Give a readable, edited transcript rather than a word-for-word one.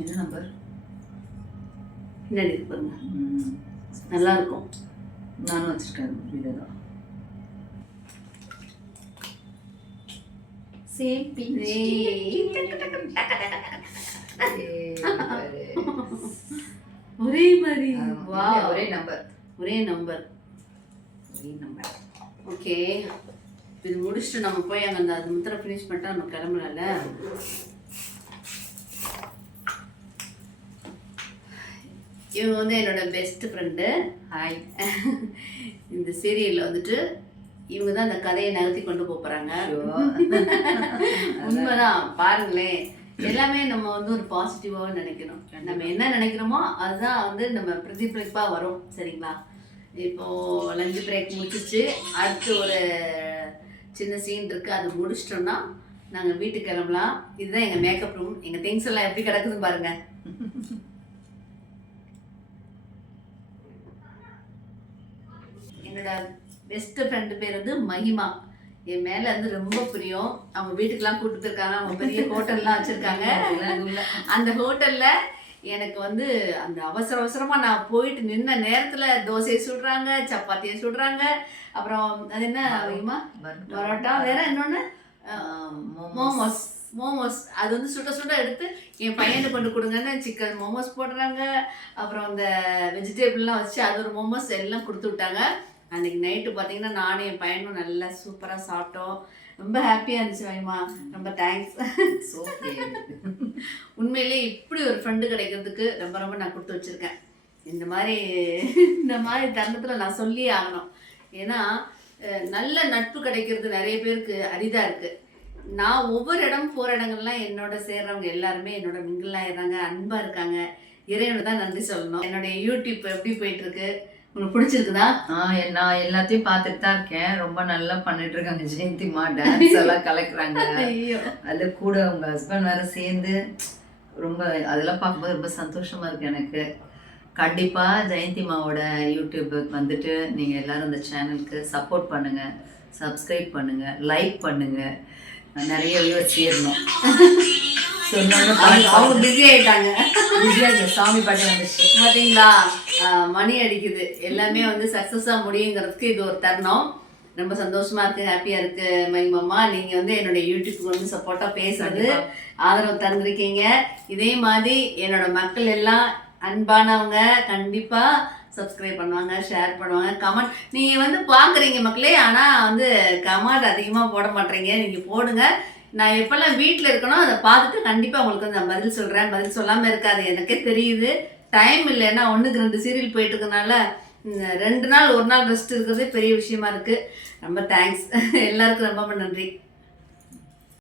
என்ன நம்பர்? பின்னாடி இருப்பாங்க, நல்லா இருக்கும். நானும் வச்சிருக்கேன் இதுதான். ஒரே மாதிரி. வா, ஒரே நம்பர். ஒரே நம்பர். ஓகே, இது முடிச்சுட்டு நம்ம போய் அங்கே அந்த அது முத்திரை ஃபினிஷ் பண்ணிட்டா நம்ம கிளம்பலாம்ல. இவங்க வந்து என்னோட பெஸ்ட் ஃப்ரெண்டு. ஹாய். இந்த சீரியலில் வந்துட்டு இவங்க தான் அந்த கதையை நகர்த்தி கொண்டு போகிறாங்க. உண்மைதான், பாருங்களேன். எல்லாமே நம்ம வந்து ஒரு பாசிட்டிவாக நினைக்கணும். நம்ம என்ன நினைக்கிறோமோ அதுதான் வந்து நம்ம பிரதிபலிப்பாக வரும். சரிங்களா? இப்போது லஞ்ச் பிரேக் முடிச்சிச்சு. அடுத்து ஒரு சின்ன சீன் இருக்குது, அது முடிச்சிட்டோம்னா நாங்கள் வீட்டுக்கு கிளம்பலாம். இதுதான் எங்கள் மேக்கப் ரூம். எங்கள் திங்ஸ் எல்லாம் எப்படி கிடக்குதுன்னு பாருங்கள். என்னோட பெஸ்ட் ஃப்ரெண்டு பேர் வந்து மகிமா. என் மேலே வந்து ரொம்ப பிரியம். அவங்க வீட்டுக்கெல்லாம் கூப்பிட்டு போயிருக்காங்க. அவங்க பெரிய ஹோட்டல்லாம் வச்சுருக்காங்க. அந்த ஹோட்டலில் எனக்கு வந்து அந்த அவசரமாக நான் போயிட்டு நின்ன நேரத்தில் தோசையை சுடுறாங்க, சப்பாத்தியை சுடுறாங்க, அப்புறம் அது என்ன மகிமா, பரோட்டா, வேற இன்னொன்று மோமோஸ். அது வந்து சுட சுட எடுத்து என் பையனுக்கு கொண்டு கொடுங்கன்னு சிக்கன் மோமோஸ் போடுறாங்க. அப்புறம் அந்த வெஜிடேபிள்லாம் வச்சு அது ஒரு மோமோஸ் எல்லாம் கொடுத்து விட்டாங்க. அன்றைக்கி நைட்டு பார்த்தீங்கன்னா நானும் என் பையனும் நல்லா சூப்பராக சாப்பிட்டோம். ரொம்ப ஹாப்பியாக இருந்துச்சு மகிமா. ரொம்ப தேங்க்ஸ். ஓகே, உண்மையிலே இப்படி ஒரு ஃப்ரெண்டு கிடைக்கிறதுக்கு ரொம்ப ரொம்ப நான் கொடுத்து வச்சுருக்கேன். இந்த மாதிரி தருணத்தில் நான் சொல்லியே ஆகணும். ஏன்னா நல்ல நட்பு கிடைக்கிறது நிறைய பேருக்கு அரிதாக இருக்குது. நான் ஒவ்வொரு இடம் போகிற இடங்கள்லாம் என்னோட சேர்றவங்க எல்லாருமே என்னோட மிங்கிளாக இருக்காங்க, அன்பாக இருக்காங்க. இறைவனை தான் நன்றி சொல்லணும். என்னுடைய யூடியூப் எப்படி போயிட்டுருக்கு, உங்களுக்கு பிடிச்சிருக்குதா? நான் எல்லாத்தையும் பார்த்துட்டு தான் இருக்கேன். ரொம்ப நல்லா பண்ணிட்டு இருக்காங்க ஜெயந்திமா. டான்ஸ் எல்லாம் கலக்குறாங்க. அது கூட உங்க ஹஸ்பண்ட் வேற சேர்ந்து ரொம்ப அதெல்லாம் பார்க்கும்போது ரொம்ப சந்தோஷமா இருக்கு எனக்கு. கண்டிப்பா ஜெயந்திமாவோட யூடியூபுக்கு வந்துட்டு நீங்க எல்லாரும் இந்த சேனலுக்கு சப்போர்ட் பண்ணுங்க, சப்ஸ்கிரைப் பண்ணுங்க, லைக் பண்ணுங்க. நிறைய வியூவர்ஸ் சேரணும். அவங்க பிஸி ஆயிட்டாங்க. சாமி பாட்டு வந்துச்சு பார்த்தீங்களா? மணி அடிக்குது. எல்லாமே வந்து சக்ஸஸாக முடியுங்கிறதுக்கு இது ஒரு தருணம். ரொம்ப சந்தோஷமா இருக்கு, ஹாப்பியா இருக்கு. மகிமாமா, நீங்க வந்து என்னோட யூடியூப்க்கு வந்து சப்போர்ட்டா பேசுறது, ஆதரவு தந்திருக்கீங்க. இதே மாதிரி என்னோட மக்கள் எல்லாம் அன்பானவங்க கண்டிப்பா சப்ஸ்கிரைப் பண்ணுவாங்க, ஷேர் பண்ணுவாங்க, கமெண்ட். நீங்க வந்து பாக்குறீங்க மக்களே, ஆனா வந்து கமெண்ட் அதிகமா போட மாட்டீங்க. நீங்க போடுங்க. நான் எப்பெல்லாம் வீட்டில் இருக்கணும் அதை பார்த்துட்டு கண்டிப்பாக உங்களுக்கு வந்து நான் பதில் சொல்கிறேன். பதில் சொல்லாமல் இருக்காது, எனக்கே தெரியுது. டைம் இல்லைன்னா 1க்கு 2 சீரியல் போயிட்டு இருக்கனால 2 நாள் 1 நாள் ரெஸ்ட் இருக்கிறதே பெரிய விஷயமா இருக்குது. ரொம்ப தேங்க்ஸ். எல்லாருக்கும் ரொம்ப நன்றி.